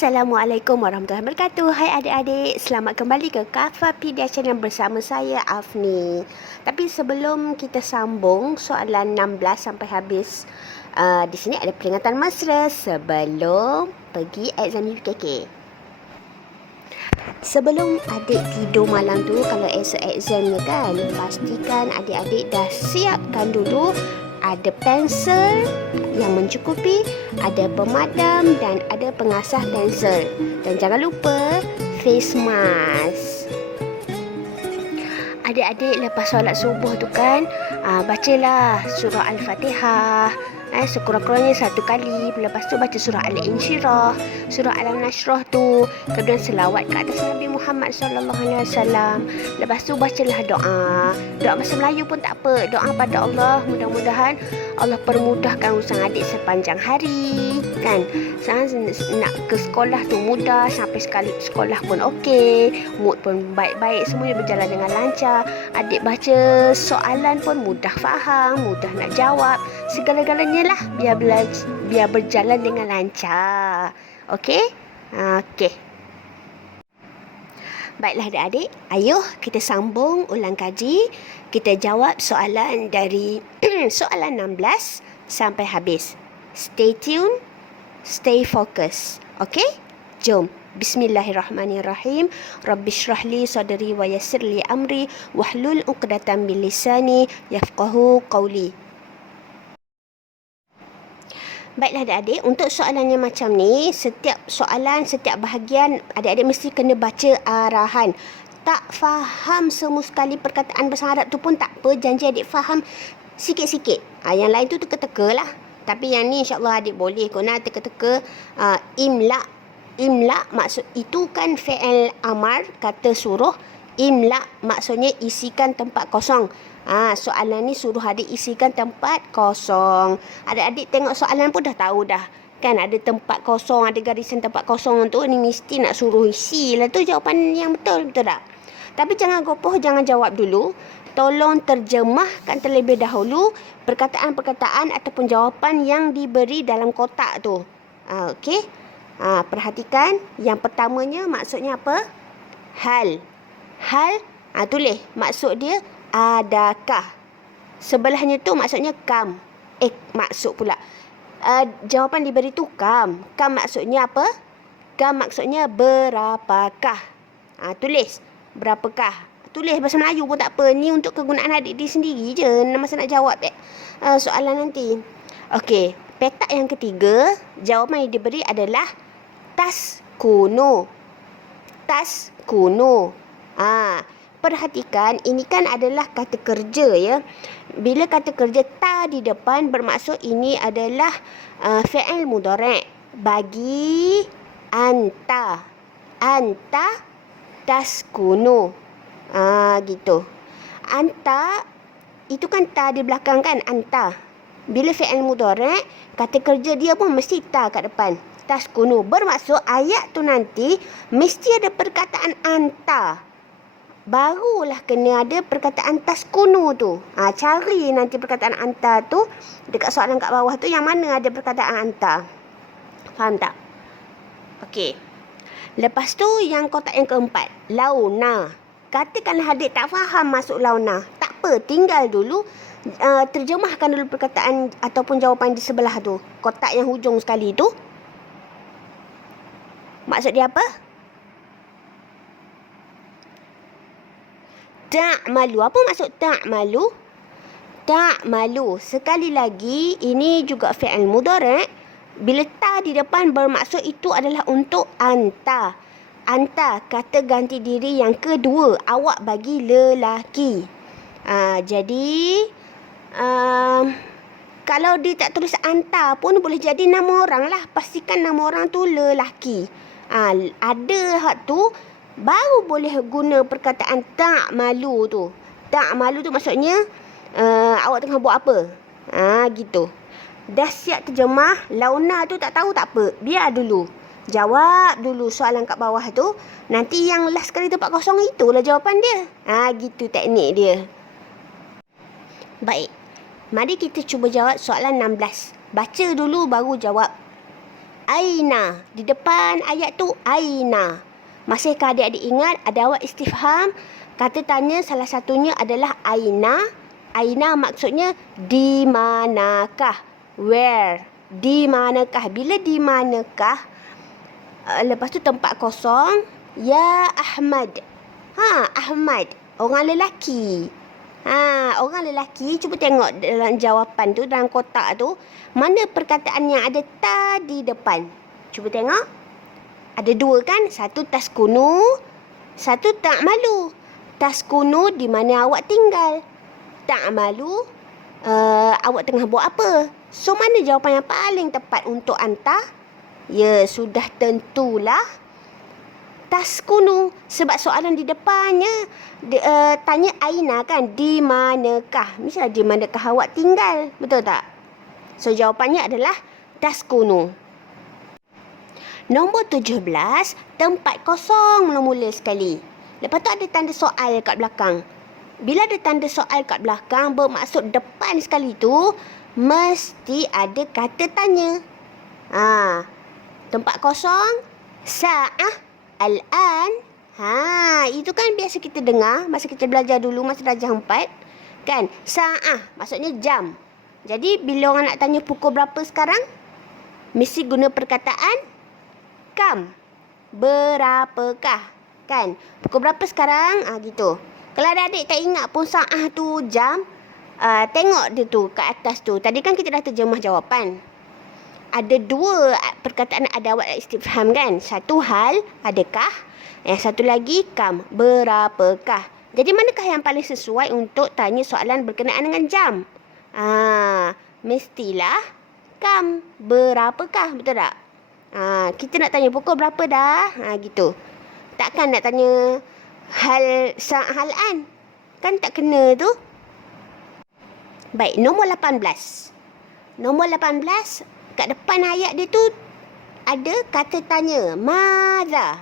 Assalamualaikum warahmatullahi wabarakatuh. Hai adik-adik, selamat kembali ke Kafapedia Channel bersama saya Afni. Tapi sebelum kita sambung soalan 16 sampai habis, di sini ada peringatan mesra sebelum pergi exam UPKK. Sebelum adik tidur malam tu, kalau esok examnya kan, pastikan adik-adik dah siapkan dulu ada pensel yang mencukupi, ada pemadam dan ada pengasah pensel. Dan jangan lupa face mask. Adik-adik lepas solat subuh tu kan, bacalah surah Al-Fatihah. Sekurang-kurangnya 1 kali. Lepas tu baca surah Al-Insyirah, surah Al-Nashrah tu. Kemudian selawat ke atas Nabi Muhammad SAW. Lepas tu bacalah doa. Doa bahasa Melayu pun tak apa. Doa pada Allah. Mudah-mudahan Allah permudahkan urusan adik sepanjang hari. Kan? Nak ke sekolah tu mudah. Sampai sekali sekolah pun okey. Mood pun baik-baik. Semuanya berjalan dengan lancar. Adik baca soalan pun mudah faham. Mudah nak jawab. Segala-galanya lah biar berjalan dengan lancar. Okey? Okey. Baiklah adik-adik, ayuh kita sambung ulang kaji. Kita jawab soalan dari soalan 16 sampai habis. Stay tune, stay focus. Okey? Jom. Bismillahirrahmanirrahim. Rabbi shrah li sadri wa yassir li amri wahlul 'uqdatam min lisani yafqahu qawli. Baiklah adik-adik, untuk soalannya macam ni, setiap soalan, setiap bahagian, adik-adik mesti kena baca arahan. Tak faham semua sekali perkataan bahasa Arab tu pun tak apa, janji adik faham sikit-sikit. Yang lain tu teka-teka lah. Tapi yang ni insyaAllah adik boleh kena teka-teka. Imla' maksud itu kan fi'il amar, kata suruh. Imla' maksudnya isikan tempat kosong. Soalan ni suruh adik isikan tempat kosong. Adik-adik tengok soalan pun dah tahu dah. Kan ada tempat kosong, ada garisan tempat kosong tu. Ni mesti nak suruh isi lah tu jawapan yang betul. Betul tak? Tapi jangan gopoh, jangan jawab dulu. Tolong terjemahkan terlebih dahulu perkataan-perkataan ataupun jawapan yang diberi dalam kotak tu. Okey? Perhatikan. Yang pertamanya maksudnya apa? Hal. Tulis. Maksud dia adakah. Sebelahnya tu maksudnya kam. Maksud pula. Jawapan diberi tu kam. Kam maksudnya apa? Kam maksudnya berapakah. Tulis. Berapakah. Tulis bahasa Melayu pun tak apa. Ni untuk kegunaan adik dia sendiri je. Masa nak jawab soalan nanti. Okey. Petak yang ketiga. Jawapan yang diberi adalah tas kuno. Tas kuno. Perhatikan, ini kan adalah kata kerja ya. Bila kata kerja ta di depan bermaksud ini adalah fi'il mudhari'. Bagi anta. Anta taskunu. Gitu. Anta itu kan ta di belakang kan, anta. Bila fi'il mudhari', kata kerja dia pun mesti ta kat depan. Taskunu. Bermaksud ayat tu nanti mesti ada perkataan anta. Barulah kena ada perkataan taskunu tu. Cari nanti perkataan anta tu dekat soalan kat bawah tu yang mana ada perkataan anta. Faham tak? Okey. Lepas tu yang kotak yang keempat, launa. Katakanlah adik tak faham masuk launa. Tak apa, tinggal dulu. Terjemahkan dulu perkataan ataupun jawapan di sebelah tu. Kotak yang hujung sekali tu. Maksud dia apa? Ta'malu. Apa maksud ta'malu? Ta'malu. Sekali lagi, ini juga fi'il mudhari'. Bila ta di depan bermaksud itu adalah untuk anta. Anta, kata ganti diri yang kedua. Awak bagi lelaki. Jadi, kalau dia tak tulis anta pun boleh jadi nama orang lah. Pastikan nama orang tu lelaki. Ada hak tu baru boleh guna perkataan tak malu tu. Tak malu tu maksudnya awak tengah buat apa? Gitu. Dah siap terjemah, launa tu tak tahu tak apa. Biar dulu. Jawab dulu soalan kat bawah tu. Nanti yang last kali tempat kosong itulah jawapan dia. Gitu teknik dia. Baik. Mari kita cuba jawab soalan 16. Baca dulu baru jawab. Aina. Di depan ayat tu aina. Masihkah adik-adik ingat adawat istifham? Kata tanya salah satunya adalah aina. Aina maksudnya di manakah? Where? Di manakah? Bila di manakah? Lepas tu tempat kosong. Ya Ahmad. Ahmad. Orang lelaki. Orang lelaki. Cuba tengok dalam jawapan tu, dalam kotak tu. Mana perkataan yang ada ta di depan? Cuba tengok. Ada dua kan? Satu taskunu. Satu tak malu. Taskunu di mana awak tinggal. Tak malu. Awak tengah buat apa? So, mana jawapan yang paling tepat untuk anta? Ya, sudah tentulah taskunu. Sebab soalan di depannya tanya aina kan? Di manakah? Misalnya di manakah awak tinggal? Betul tak? So, jawapannya adalah taskunu. Nombor 17, tempat kosong mula-mula sekali. Lepas tu ada tanda soal kat belakang. Bila ada tanda soal kat belakang, bermaksud depan sekali tu, mesti ada kata tanya. Tempat kosong, sa'ah, al-an. Itu kan biasa kita dengar masa kita belajar dulu, masa darjah 4. Kan? Sa'ah, maksudnya jam. Jadi, bila orang nak tanya pukul berapa sekarang, mesti guna perkataan kam. Berapakah? Kan? Pukul berapa sekarang? Gitu. Kalau adik-adik tak ingat pun sa'ah tu jam, tengok dia tu kat atas tu. Tadi kan kita dah terjemah jawapan. Ada dua perkataan adawat istifham kan? Satu hal, adakah? Yang satu lagi, kam. Berapakah? Jadi manakah yang paling sesuai untuk tanya soalan berkenaan dengan jam? Mestilah kam. Berapakah? Betul tak? Kita nak tanya pukul berapa dah? Gitu. Takkan nak tanya halan. Kan tak kena tu. Baik, nombor 18. Nombor 18, kat depan ayat dia tu ada kata tanya. Madza?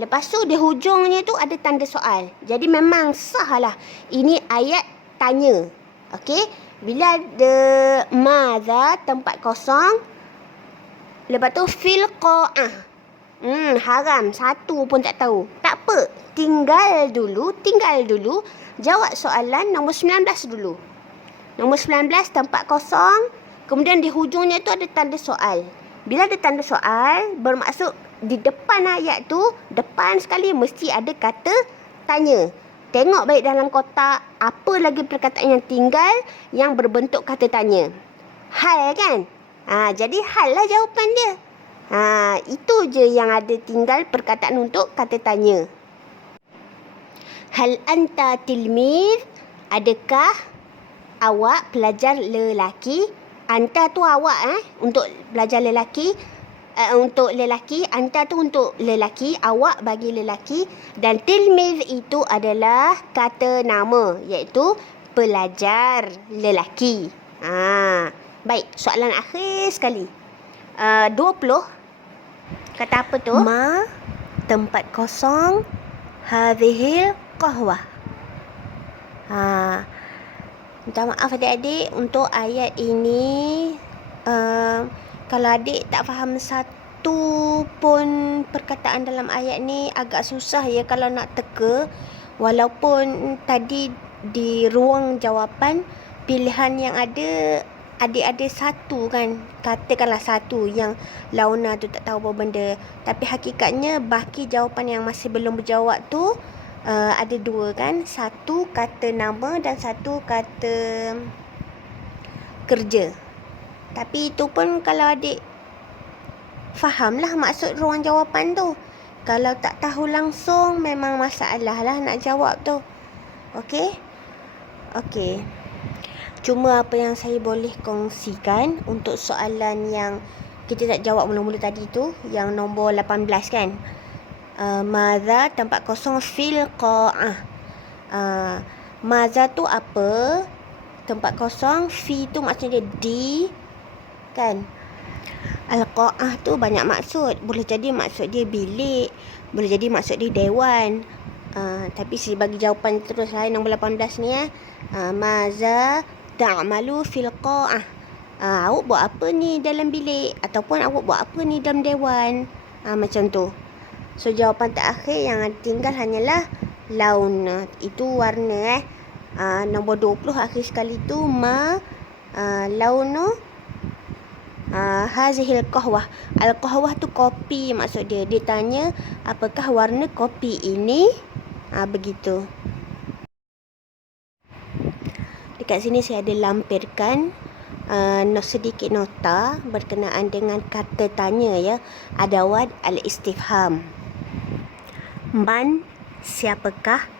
Lepas tu di hujungnya tu ada tanda soal. Jadi memang sah lah. Ini ayat tanya. Okey? Bila ada madza, tempat kosong. Lepas tu fil qa'ah. Haram. Satu pun tak tahu. Tak apa. Tinggal dulu. Jawab soalan nombor 19 dulu. Nombor 19, tempat kosong. Kemudian di hujungnya tu ada tanda soal. Bila ada tanda soal, bermaksud di depan ayat tu, depan sekali mesti ada kata tanya. Tengok baik dalam kotak, apa lagi perkataan yang tinggal yang berbentuk kata tanya. Hal kan? Jadi hal lah jawapan dia. Itu je yang ada tinggal perkataan untuk kata tanya. Hal anta tilmiz? Adakah awak pelajar lelaki? Anta tu awak untuk pelajar lelaki. Untuk lelaki, anta tu untuk lelaki, awak bagi lelaki. Dan tilmiz itu adalah kata nama, iaitu pelajar lelaki. Baik, soalan akhir sekali. 20. Kata apa tu? Ma, tempat kosong, hadhil qahwah. Minta maaf adik-adik untuk ayat ini. Kalau adik tak faham satu pun perkataan dalam ayat ni, agak susah ya kalau nak teka. Walaupun tadi di ruang jawapan, pilihan yang ada adik ada satu kan, katakanlah satu yang Launa tu tak tahu apa benda, tapi hakikatnya baki jawapan yang masih belum berjawab tu ada dua kan, satu kata nama dan satu kata kerja. Tapi itu pun kalau adik fahamlah maksud ruang jawapan tu. Kalau tak tahu langsung memang masalah lah nak jawab tu. Okey? Cuma apa yang saya boleh kongsikan untuk soalan yang kita tak jawab mula-mula tadi tu, yang nombor 18 kan. Madza, tempat kosong, fil qa'ah. Madza tu apa? Tempat kosong, fi tu maksudnya di kan. Al-qa'ah tu banyak maksud. Boleh jadi maksud dia bilik, boleh jadi maksud dia dewan. Tapi saya bagi jawapan terus lah nombor 18 ni. Madza ta'malu fil qa'ah. Awak buat apa ni dalam bilik? Ataupun awak buat apa ni dalam dewan? Macam tu. So, jawapan terakhir yang tinggal hanyalah laun. Itu warna. Nombor 20 akhir sekali tu launu hazihil qahwah. Al-qahwah tu kopi maksud dia. Dia tanya apakah warna kopi ini? Begitu. Dekat sini saya ada lampirkan sedikit nota berkenaan dengan kata tanya ya. Adawat al-istifham. Man, siapakah?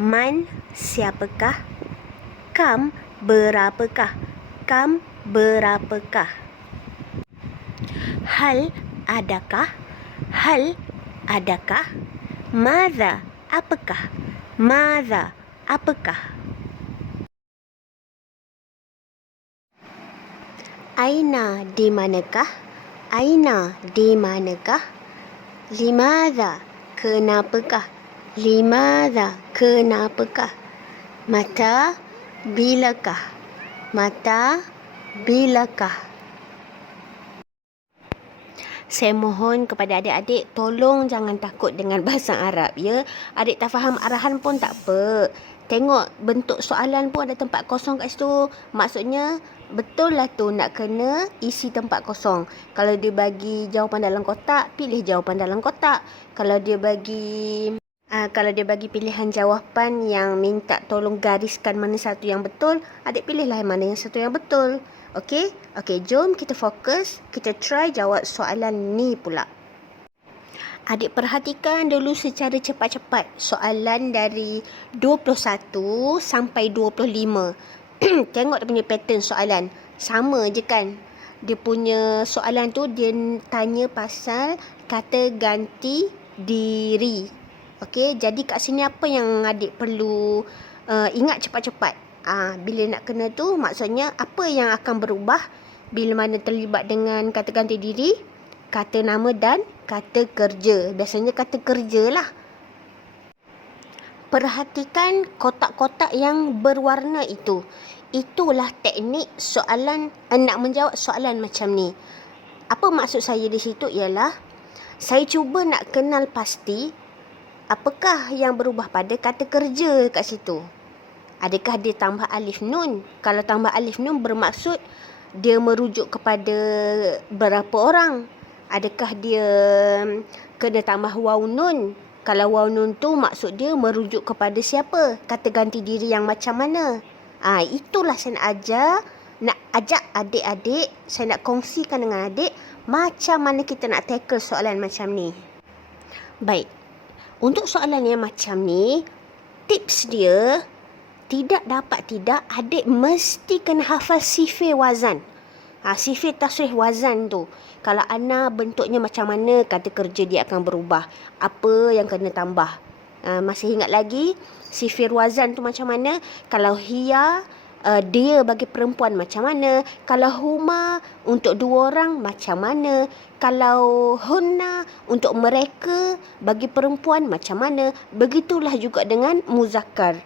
Man, siapakah? Kam, berapakah? Kam, berapakah? Hal, adakah? Hal, adakah? Madza, apakah? Madza, apakah? Aina, di manakah? Aina, di manakah? Limadza, kenapakah? Limadza, kenapakah? Mata, bilakah? Mata, bilakah? Saya mohon kepada adik-adik, tolong jangan takut dengan bahasa Arab ya. Adik tak faham arahan pun tak apa. Tengok bentuk soalan pun ada tempat kosong kat situ. Maksudnya betul lah tu nak kena isi tempat kosong. Kalau dia bagi jawapan dalam kotak, pilih jawapan dalam kotak. Kalau dia bagi pilihan jawapan yang minta tolong gariskan mana satu yang betul, adik pilihlah mana yang satu yang betul. Okey, jom kita fokus. Kita try jawab soalan ni pula. Adik perhatikan dulu secara cepat-cepat soalan dari 21 sampai 25. Tengok dia punya pattern soalan. Sama je kan? Dia punya soalan tu dia tanya pasal kata ganti diri. Okey, jadi kat sini apa yang adik perlu ingat cepat-cepat. Bila nak kena tu maksudnya apa yang akan berubah bila mana terlibat dengan kata ganti diri, kata nama dan kata kerja. Biasanya kata kerja lah. Perhatikan kotak-kotak yang berwarna itu. Itulah teknik soalan, nak menjawab soalan macam ni. Apa maksud saya di situ ialah saya cuba nak kenal pasti apakah yang berubah pada kata kerja kat situ. Adakah dia tambah alif nun? Kalau tambah alif nun bermaksud dia merujuk kepada berapa orang? Adakah dia kena tambah waw nun? Kalau waw nun tu maksud dia merujuk kepada siapa? Kata ganti diri yang macam mana? Itulah saya nak ajak adik-adik, saya nak kongsikan dengan adik macam mana kita nak tackle soalan macam ni. Baik. Untuk soalan yang macam ni, tips dia tidak adik mesti kena hafal sifir wazan. Sifir tasrih wazan tu. Kalau ana bentuknya macam mana, kata kerja dia akan berubah. Apa yang kena tambah. Masih ingat lagi sifir wazan tu macam mana? Kalau hiya, dia bagi perempuan macam mana? Kalau huma untuk dua orang macam mana? Kalau hunna untuk mereka bagi perempuan macam mana? Begitulah juga dengan muzakkar.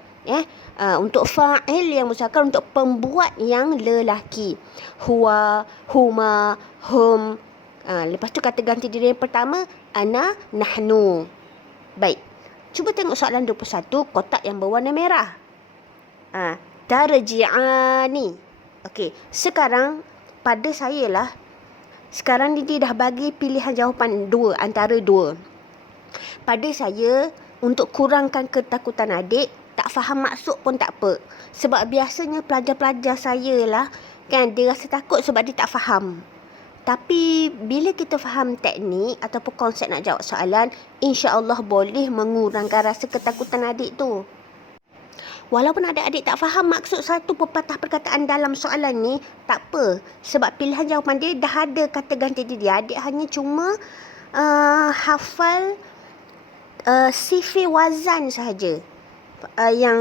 Untuk fa'il yang muzakkar, untuk pembuat yang lelaki. Huwa, huma, hum. Lepas tu kata ganti diri yang pertama, ana, nahnu. Baik. Cuba tengok soalan 21, kotak yang berwarna merah. Tarji'ani. Okey, sekarang pada saya lah, sekarang ni dia dah bagi pilihan jawapan dua, antara dua. Pada saya, untuk kurangkan ketakutan adik, tak faham maksud pun tak apa. Sebab biasanya pelajar-pelajar saya lah, kan, dia rasa takut sebab dia tak faham. Tapi bila kita faham teknik ataupun konsep nak jawab soalan, insya-Allah boleh mengurangkan rasa ketakutan adik tu. Walaupun adik-adik tak faham maksud satu pepatah perkataan dalam soalan ni, tak apa. Sebab pilihan jawapan dia dah ada kata ganti diri. Adik hanya cuma hafal sifir wazan sahaja. Yang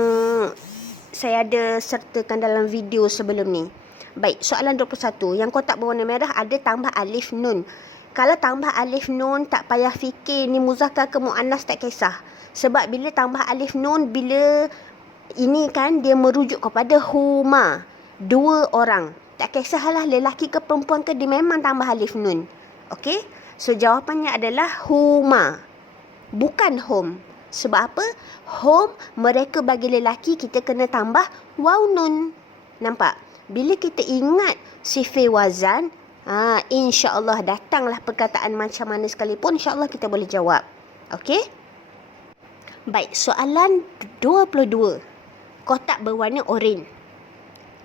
saya ada sertakan dalam video sebelum ni. Baik, soalan 21. Yang kotak berwarna merah ada tambah alif nun. Kalau tambah alif nun, tak payah fikir ni muzakkar ke muannas, tak kisah. Sebab bila tambah alif nun, bila ini kan dia merujuk kepada huma, dua orang. Tak kisahlah lelaki ke perempuan ke, dia memang tambah alif nun. Okey? So jawapannya adalah huma. Bukan hum. Sebab apa? Hum mereka bagi lelaki, kita kena tambah waw nun. Nampak? Bila kita ingat sifir wazan, insya-Allah datanglah perkataan macam mana sekalipun, insya-Allah kita boleh jawab. Okey? Baik, soalan 22. Kotak berwarna oranye.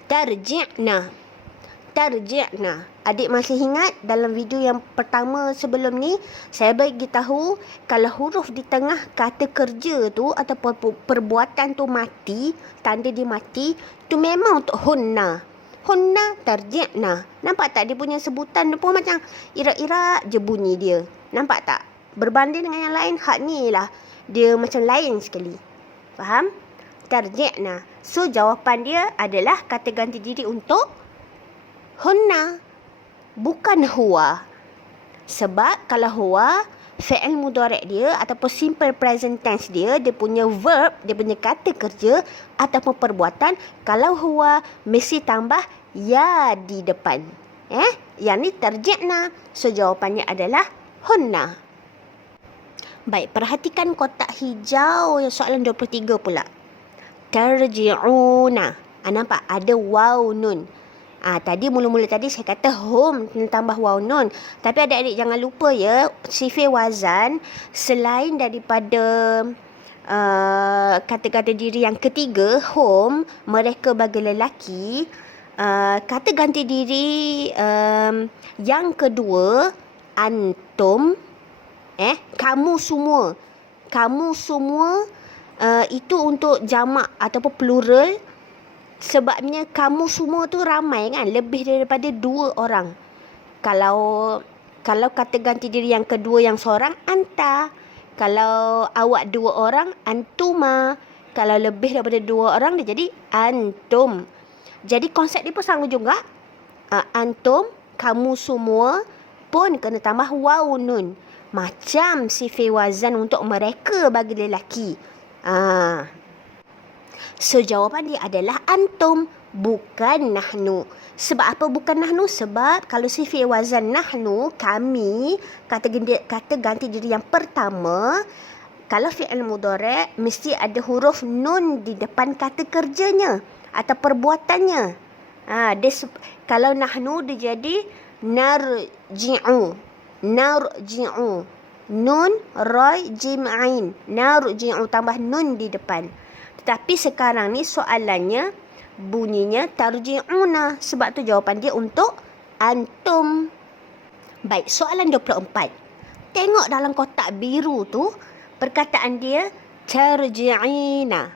Tarji'na. Adik masih ingat dalam video yang pertama sebelum ni, saya bagi tahu kalau huruf di tengah kata kerja tu atau perbuatan tu mati, tanda dia mati, tu memang untuk hunna. Hunna tarji'na. Nampak tak dia punya sebutan tu pun macam irak-irak je bunyi dia. Nampak tak? Berbanding dengan yang lain, hak ni lah dia macam lain sekali. Faham? Tarji'na. So jawapan dia adalah kata ganti diri untuk hunna, bukan huwa. Sebab kalau huwa, fi'il mudhari' dia ataupun simple present tense dia, dia punya verb, dia punya kata kerja ataupun perbuatan, kalau huwa mesti tambah ya di depan. Yang ni tarji'na. So jawapannya adalah hunna. Baik, perhatikan kotak hijau yang soalan 23 pula. Tarji'una. Nampak ada waw nun. Tadi mula-mula tadi saya kata hum kena tambah waw nun. Tapi adik-adik jangan lupa ya, sifir wazan selain daripada kata-kata diri yang ketiga, hum, mereka bagi lelaki, kata ganti diri yang kedua, antum, kamu semua. Kamu semua itu untuk jamak ataupun plural. Sebabnya kamu semua tu ramai kan, lebih daripada 2 orang. Kalau kata ganti diri yang kedua yang seorang, anta. Kalau awak 2 orang, antuma. Kalau lebih daripada 2 orang, dia jadi antum. Jadi konsep dia pun sama juga. Antum, kamu semua pun kena tambah waw nun. Macam sifir wazan untuk mereka bagi lelaki. So jawapan dia adalah antum, bukan nahnu. Sebab apa bukan nahnu? Sebab kalau sifir wazan nahnu, kami, kata ganti diri yang pertama, kalau fi'il mudhari' mesti ada huruf nun di depan kata kerjanya atau perbuatannya. Kalau nahnu dia jadi narji'u. Nun, roy, jim, ain. Narji'u, tambah nun di depan. Tapi sekarang ni soalannya bunyinya tarji'una. Sebab tu jawapan dia untuk antum. Baik, soalan 24. Tengok dalam kotak biru tu, perkataan dia tarji'ina.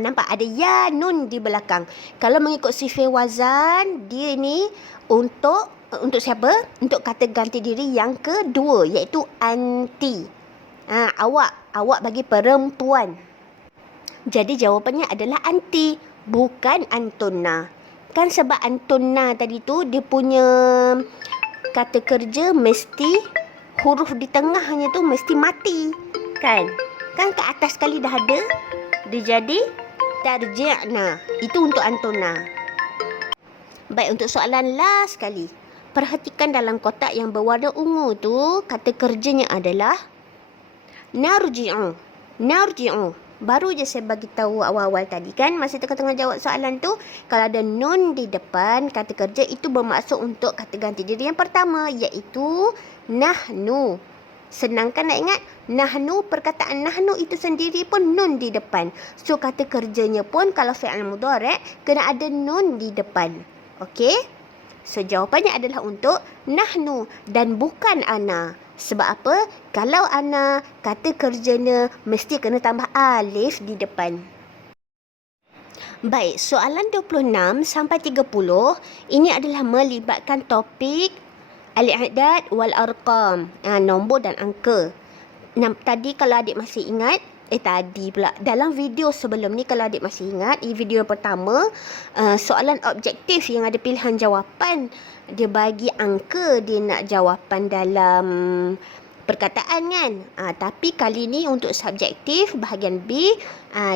Nampak ada ya nun di belakang. Kalau mengikut sifir wazan, dia ni untuk siapa? Untuk kata ganti diri yang kedua, iaitu anti. Awak bagi perempuan. Jadi jawapannya adalah anti, bukan antuna. Kan sebab antuna tadi tu dia punya kata kerja mesti huruf di tengahnya tu mesti mati. Kan ke atas sekali dah ada, dia jadi tarji'na. Itu untuk antuna. Baik, untuk soalan last sekali. Perhatikan dalam kotak yang berwarna ungu tu, kata kerjanya adalah narji'u. Baru je saya bagi tahu awal-awal tadi kan, masa tengah-tengah jawab soalan tu, kalau ada nun di depan kata kerja, itu bermaksud untuk kata ganti diri yang pertama, iaitu nahnu. Senang kan nak ingat? Nahnu, perkataan nahnu itu sendiri pun nun di depan. So kata kerjanya pun kalau fi'il mudhari' kena ada nun di depan. Okey? So jawapannya adalah untuk nahnu dan bukan ana. Sebab apa? Kalau ana, kata kerjanya mesti kena tambah alif di depan. Baik, soalan 26 sampai 30 ini adalah melibatkan topik al-i'dad wal arqam, nombor dan angka. Tadi kalau adik masih ingat, dalam video sebelum ni kalau adik masih ingat, video pertama, soalan objektif yang ada pilihan jawapan, dia bagi angka, dia nak jawapan dalam perkataan kan. Tapi kali ni untuk subjektif bahagian B,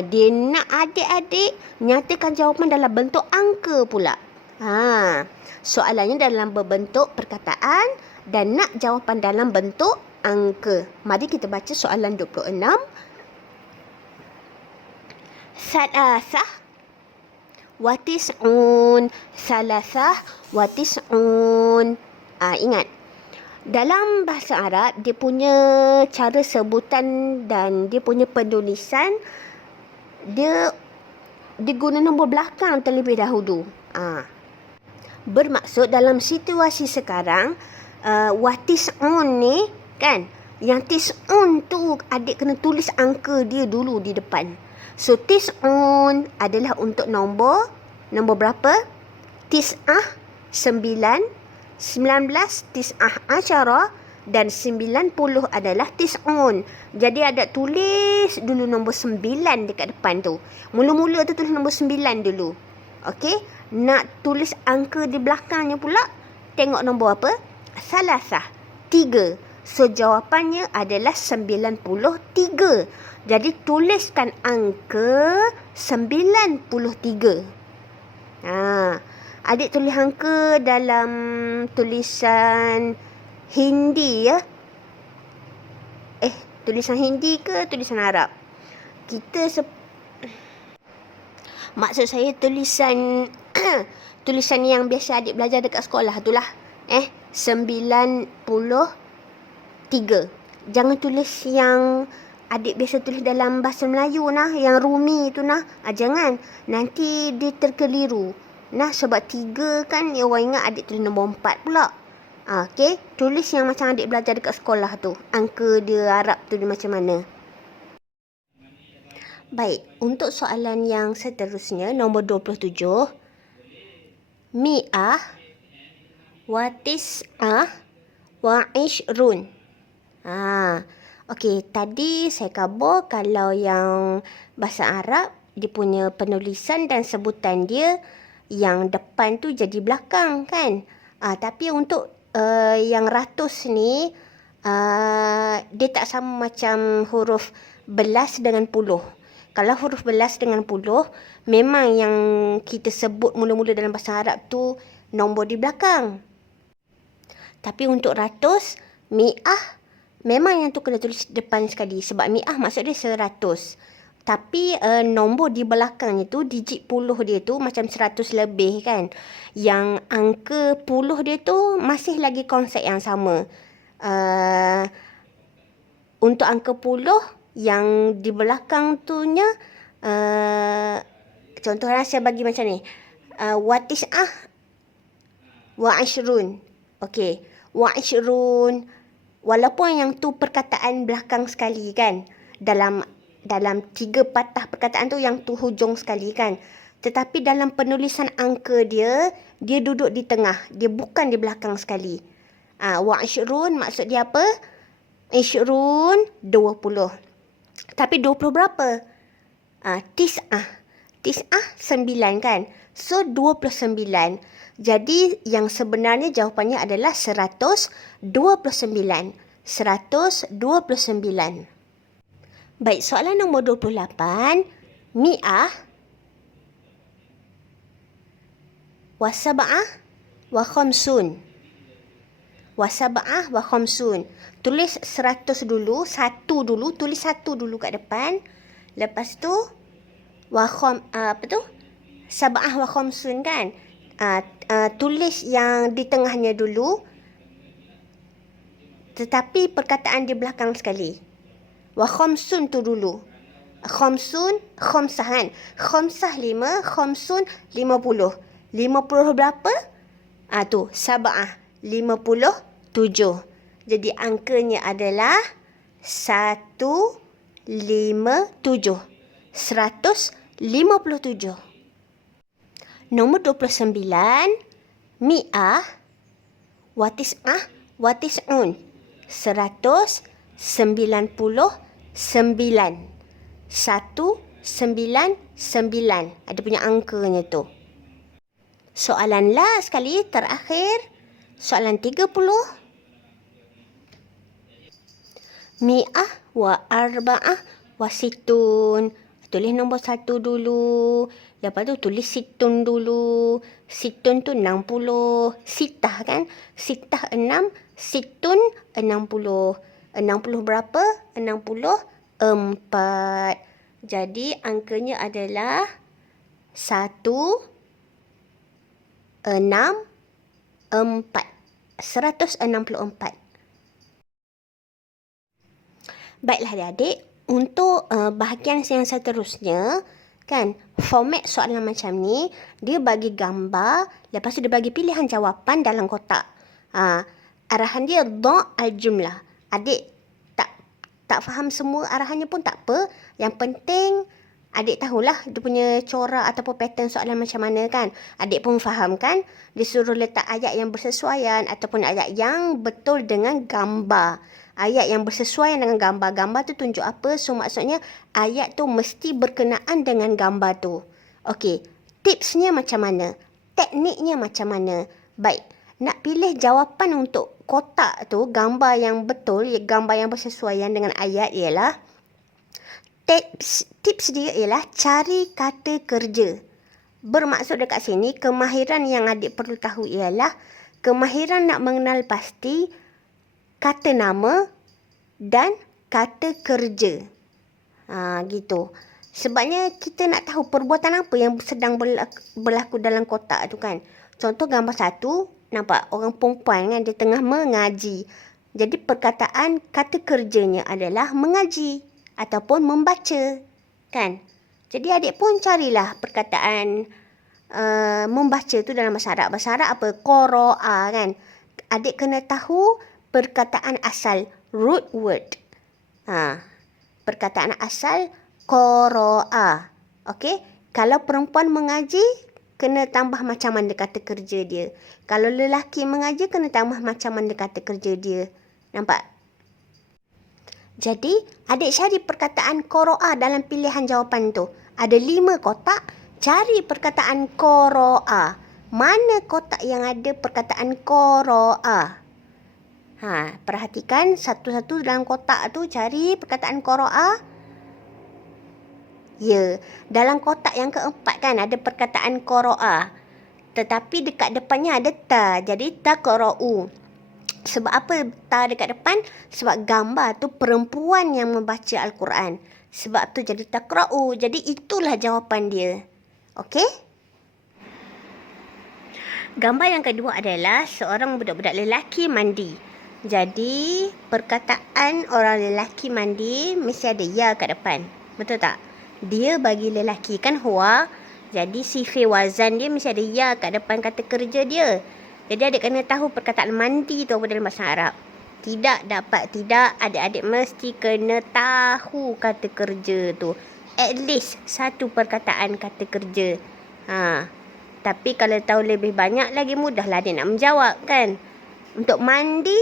dia nak adik-adik nyatakan jawapan dalam bentuk angka pula. Soalannya dalam berbentuk perkataan dan nak jawapan dalam bentuk angka. Mari kita baca soalan 26. Salasah wa tis'un. Salasah wa tis'un. Ingat, dalam bahasa Arab, dia punya cara sebutan dan dia punya penulisan, dia guna nombor belakang terlebih dahulu. Bermaksud dalam situasi sekarang, watis'un ni kan, yang tis'un tu adik kena tulis angka dia dulu di depan. So tis'un adalah untuk nombor berapa? Tis'ah, 9, 19, tis'ah asyara dan 90 adalah tis'un. Jadi ada tulis dulu nombor 9 dekat depan tu. Mula-mula tu tulis nombor 9 dulu. Okey, nak tulis angka di belakangnya pula, tengok nombor apa? Salasah, 3. So jawapannya adalah 93. Jadi tuliskan angka 93. Adik tulis angka dalam tulisan Hindi ya. Tulisan Hindi ke tulisan Arab? Maksud saya tulisan tulisan yang biasa adik belajar dekat sekolah tu lah. 93. Jangan tulis yang adik biasa tulis dalam bahasa Melayu nah, yang rumi tu nah. Jangan. Nanti dia terkeliru. Sebab 3 kan orang ingat adik tulis nombor 4 pula. Okey, tulis yang macam adik belajar dekat sekolah tu. Angka dia Arab tu dia macam mana. Baik, untuk soalan yang seterusnya, nombor 27. Mi'ah wa tis'ah wa ishrun. Okey, tadi saya kabur kalau yang bahasa Arab, dia punya penulisan dan sebutan dia yang depan tu jadi belakang kan. Tapi untuk yang ratus ni, dia tak sama macam huruf belas dengan puluh. Kalau huruf belas dengan puluh, memang yang kita sebut mula-mula dalam bahasa Arab tu nombor di belakang. Tapi untuk ratus, mi'ah, memang yang tu kena tulis depan sekali. Sebab mi'ah maksud dia 100. Tapi nombor di belakangnya tu, digit puluh dia tu macam 100 lebih kan. Yang angka puluh dia tu masih lagi konsep yang sama. Untuk angka puluh, yang di belakang tu nya, contohnya saya bagi macam ni. Watis'ah wa ashrun. Okey, wa ashrun. Walaupun yang tu perkataan belakang sekali kan. Dalam 3 patah perkataan tu yang tu hujung sekali kan. Tetapi dalam penulisan angka dia duduk di tengah. Dia bukan di belakang sekali. Wa ashrun maksud dia apa? Ishrun 20. Tapi 20 berapa? Tis'ah. Tis'ah 9 kan. So 29. Jadi yang sebenarnya jawapannya adalah 129. 129. Baik, soalan nombor 28. Mi'ah wa sab'ah wa khamsun. Wa sab'ah wa khamsun. Tulis 100 dulu, satu dulu, tulis satu dulu kat depan. Lepas tu sab'ah wa khamsun kan. Tulis yang di tengahnya dulu. Tetapi perkataan di belakang sekali. Wa khamsun tu dulu. Khamsun, khamsah kan. Khamsah 5, khamsun 50. 50 berapa? Tu, sab'ah. 57. Jadi angkanya adalah 157. 157. Nombor 29. Mi'ah wa tis'ah wa tis'un. 199. 199. Ada punya angkanya tu. Soalan last sekali, terakhir. Soalan 30. Mi'ah wa arba'ah wa situn. Tulis nombor 1 dulu. Lepas tu tulis situn dulu. Situn tu 60. Sitah kan? Sitah 6. Situn 60. 60 berapa? 64. Jadi angkanya adalah 1, 6, 4. 164. Baiklah adik-adik, untuk bahagian yang seterusnya, kan, format soalan macam ni, dia bagi gambar, lepas tu dia bagi pilihan jawapan dalam kotak. Arahan dia dha' al-jumlah. Adik tak faham semua arahannya pun tak apa. Yang penting adik tahulah dia punya corak ataupun pattern soalan macam mana kan. Adik pun faham kan, disuruh letak ayat yang bersesuaian ataupun ayat yang betul dengan gambar. Ayat yang bersesuaian dengan gambar. Gambar tu tunjuk apa? So, maksudnya ayat tu mesti berkenaan dengan gambar tu. Okey, tipsnya macam mana? Tekniknya macam mana? Baik, nak pilih jawapan untuk kotak tu, gambar yang betul, gambar yang bersesuaian dengan ayat ialah, tips dia ialah cari kata kerja. Bermaksud dekat sini, kemahiran yang adik perlu tahu ialah kemahiran nak mengenal pasti kata nama dan kata kerja. Gitu. Sebabnya kita nak tahu perbuatan apa yang sedang berlaku dalam kotak tu kan. Contoh gambar 1, nampak orang perempuan kan, dia tengah mengaji. Jadi perkataan kata kerjanya adalah mengaji ataupun membaca. Kan? Jadi adik pun carilah perkataan membaca tu dalam bahasa Arab. Bahasa Arab apa? Qara'a kan. Adik kena tahu perkataan asal, root word. Perkataan asal qara'a. Okey? Kalau perempuan mengaji, kena tambah macam mana kata kerja dia. Kalau lelaki mengaji, kena tambah macam mana kata kerja dia. Nampak? Jadi, adik cari perkataan qara'a dalam pilihan jawapan tu. Ada 5 kotak, cari perkataan qara'a. Mana kotak yang ada perkataan qara'a? Perhatikan satu-satu dalam kotak tu, cari perkataan qara'a. Ya, dalam kotak yang keempat kan ada perkataan qara'a. Tetapi dekat depannya ada ta. Jadi taqra'u. Sebab apa ta dekat depan? Sebab gambar tu perempuan yang membaca Al-Quran. Sebab tu jadi taqra'u. Jadi itulah jawapan dia. Okey? Gambar yang kedua adalah seorang budak-budak lelaki mandi. Jadi, perkataan orang lelaki mandi mesti ada ya kat depan. Betul tak? Dia bagi lelaki kan huwa. Jadi, sifir wazan dia mesti ada ya kat depan kata kerja dia. Jadi, adik kena tahu perkataan mandi tu apa dalam bahasa Arab. Tidak dapat tidak, adik-adik mesti kena tahu kata kerja tu. At least satu perkataan kata kerja. Tapi kalau tahu lebih banyak lagi mudahlah adik nak menjawab kan. Untuk mandi,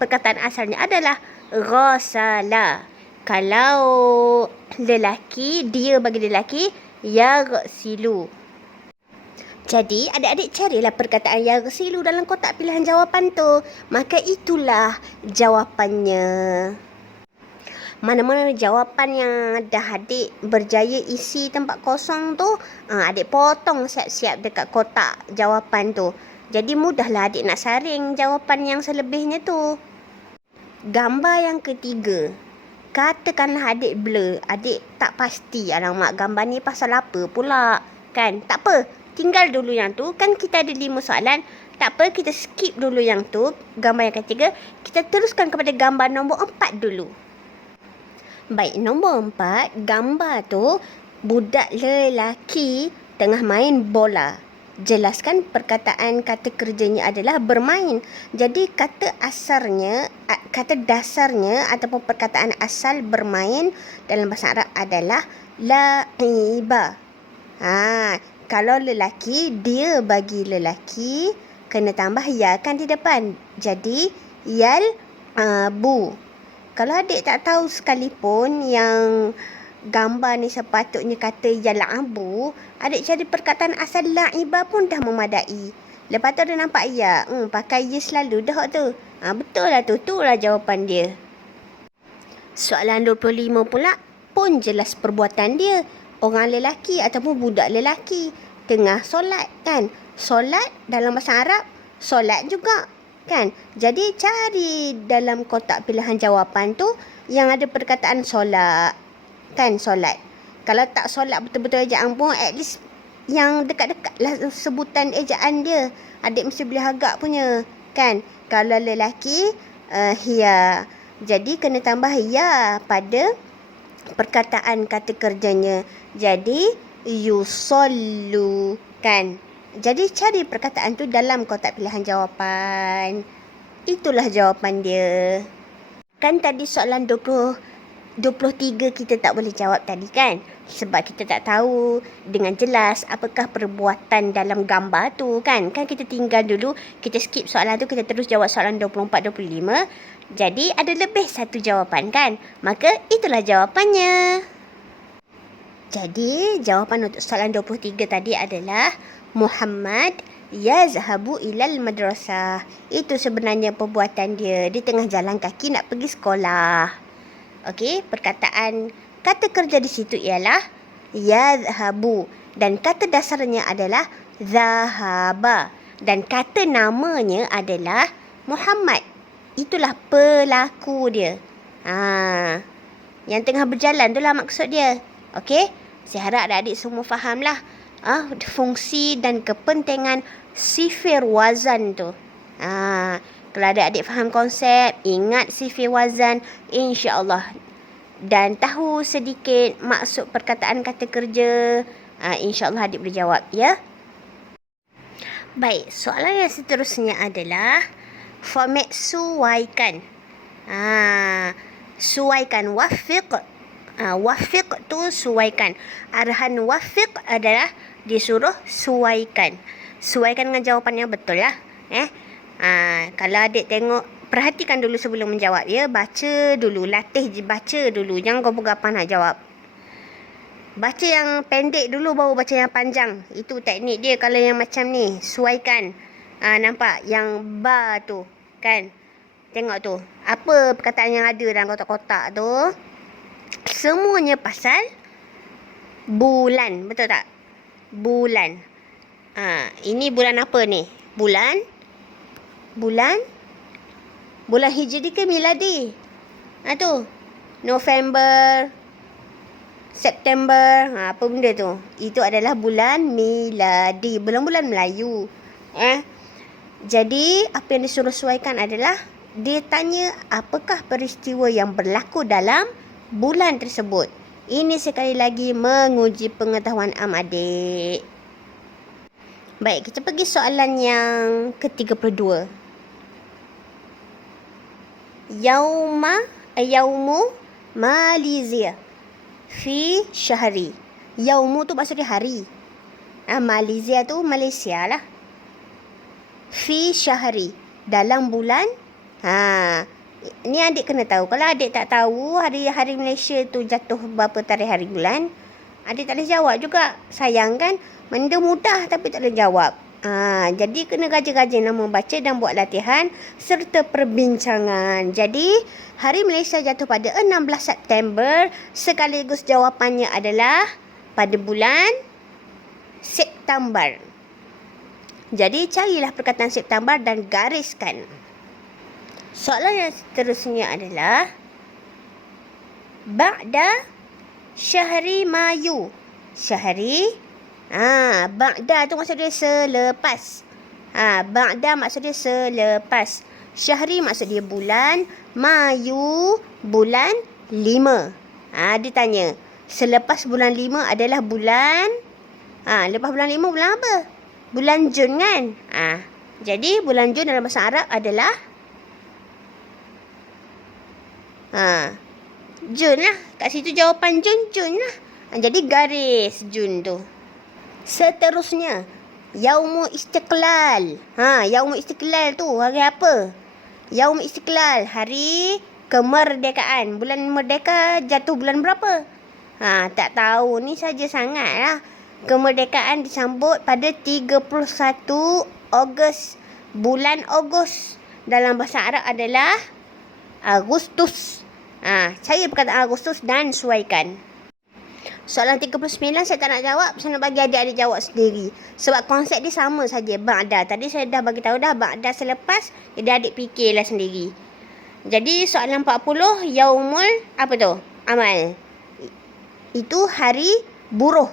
perkataan asalnya adalah ghasala. Kalau lelaki, dia bagi lelaki yaghsilu. Jadi adik-adik carilah perkataan yaghsilu dalam kotak pilihan jawapan tu. Maka itulah jawapannya. Mana-mana jawapan yang dah adik berjaya isi tempat kosong tu, adik potong siap-siap dekat kotak jawapan tu. Jadi mudahlah adik nak saring jawapan yang selebihnya tu. Gambar yang ketiga. Katakanlah adik blur. Adik tak pasti, alamak gambar ni pasal apa pula. Kan? Tak apa. Tinggal dulu yang tu. Kan kita ada 5 soalan. Tak apa, kita skip dulu yang tu. Gambar yang ketiga. Kita teruskan kepada gambar nombor 4 dulu. Baik, nombor 4. Gambar tu budak lelaki tengah main bola. Jelaskan perkataan kata kerjanya adalah bermain. Jadi kata dasarnya ataupun perkataan asal bermain dalam bahasa Arab adalah la'iba. Kalau lelaki, dia bagi lelaki kena tambah ya kan di depan. Jadi yal'abu. Kalau adik tak tahu sekalipun yang gambar ni sepatutnya kata yal'abu, adik cari perkataan asal la'iba pun dah memadai. Lepas tu dia nampak ya, pakai ya selalu dah tu. Betul lah tu, itulah jawapan dia. Soalan 25 pula pun jelas perbuatan dia. Orang lelaki ataupun budak lelaki tengah solat kan. Solat dalam bahasa Arab, solat juga kan. Jadi cari dalam kotak pilihan jawapan tu yang ada perkataan solat kan, solat. Kalau tak solat betul-betul ejaan pun at least yang dekat-dekat lah sebutan ejaan dia. Adik mesti boleh agak punya kan. Kalau lelaki hiya. Jadi kena tambah ya pada perkataan kata kerjanya. Jadi yusallu kan. Jadi cari perkataan tu dalam kotak pilihan jawapan. Itulah jawapan dia. Kan tadi soalan 23 kita tak boleh jawab tadi kan. Sebab kita tak tahu dengan jelas apakah perbuatan dalam gambar tu kan. Kan kita tinggal dulu, kita skip soalan tu, kita terus jawab soalan 24-25. Jadi ada lebih satu jawapan kan. Maka itulah jawapannya. Jadi jawapan untuk soalan 23 tadi adalah Muhammad yazhabu ilal madrasah. Itu sebenarnya perbuatan dia. Dia tengah jalan kaki nak pergi sekolah. Okey, perkataan kata kerja di situ ialah yazhabu dan kata dasarnya adalah zahaba dan kata namanya adalah Muhammad. Itulah pelaku dia. Yang tengah berjalan itulah maksud dia. Okey? Saya harap adik-adik semua fahamlah fungsi dan kepentingan sifir wazan tu. Kalau adik-adik faham konsep, ingat sifir wazan, insya-Allah. Dan tahu sedikit maksud perkataan kata kerja, insya-Allah adik boleh jawab ya. Baik, soalan yang seterusnya adalah format suaikan. Suaikan wafiq. Wafiq tu suaikan. Arahan wafiq adalah disuruh suaikan. Suaikan dengan jawapan yang betul lah. Kalau adik tengok, perhatikan dulu sebelum menjawab ya. Baca dulu, latih baca dulu. Jangan gapa-gapa nak jawab. Baca yang pendek dulu baru baca yang panjang. Itu teknik dia kalau yang macam ni. Suaikan. Nampak yang ba tu kan. Tengok tu. Apa perkataan yang ada dalam kotak-kotak tu? Semuanya pasal bulan. Betul tak? Bulan. Ini bulan apa ni? Bulan Hijri ke miladi? Tu. November, September. Apa benda tu? Itu adalah bulan miladi. Bulan-bulan Melayu. Jadi, apa yang disuruh sesuaikan adalah dia tanya apakah peristiwa yang berlaku dalam bulan tersebut. Ini sekali lagi menguji pengetahuan adik. Baik, kita pergi soalan yang ke-32. Yaumu Malizia fi syahri. Yaumu tu maksudnya hari. Malizia tu Malaysia lah. Fi syahri, dalam bulan. Ni adik kena tahu. Kalau adik tak tahu hari-hari Malaysia tu jatuh berapa tarikh hari bulan, adik tak boleh jawab juga. Sayang kan? Benda mudah tapi tak boleh jawab. Jadi kena rajin-rajin membaca dan buat latihan serta perbincangan. Jadi hari Malaysia jatuh pada 16 September, sekaligus jawapannya adalah pada bulan September. Jadi carilah perkataan September dan gariskan. Soalan yang seterusnya adalah ba'da syahri Mayu. Syahri, ba'da tu maksud dia selepas. Ba'da maksud dia selepas. Syahri maksud dia bulan. Mayu bulan 5. Dia tanya, selepas bulan 5 adalah bulan, lepas bulan 5 bulan apa? Bulan Jun kan? Jadi bulan Jun dalam bahasa Arab adalah Jun lah. Kat situ jawapan Jun lah. Jadi garis Jun tu. Seterusnya, Yaumul Istiqlal. Yaumul Istiqlal tu hari apa? Yaumul Istiqlal, hari kemerdekaan. Bulan merdeka jatuh bulan berapa? Tak tahu. Ni saja sangat lah. Kemerdekaan disambut pada 31 Ogos. Bulan Ogos dalam bahasa Arab adalah Agustus. Cari perkataan khusus dan suaikan. Soalan 39 saya tak nak jawab. Saya nak bagi adik-adik jawab sendiri. Sebab konsep dia sama saja. Ba'da. Tadi saya dah bagi tahu dah. Ba'da selepas. Jadi adik fikirlah sendiri. Jadi soalan 40. Yaumul apa tu? Amal. Itu hari buruh.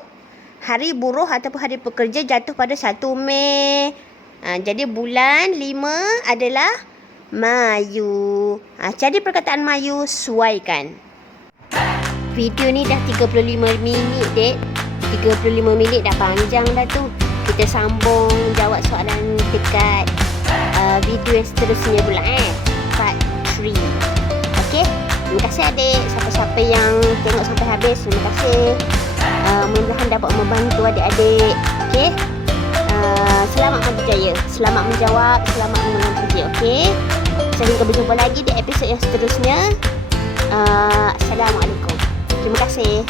Hari buruh ataupun hari pekerja jatuh pada 1 Mei. Jadi bulan 5 adalah Mayu. Cari perkataan Mayu, suaikan. Video ni dah 35 minit, Dek. 35 minit dah panjang dah tu. Kita sambung jawab soalan dekat video yang seterusnya pula part 3. Okey. Terima kasih adik. Siapa-siapa yang tengok sampai habis, terima kasih. Mudah-mudahan dapat membantu adik-adik. Okey. Selamat berjaya. Selamat menjawab. Selamat mengulang kerja. Okey. Sehingga berjumpa lagi di episod yang seterusnya. Assalamualaikum. Terima kasih.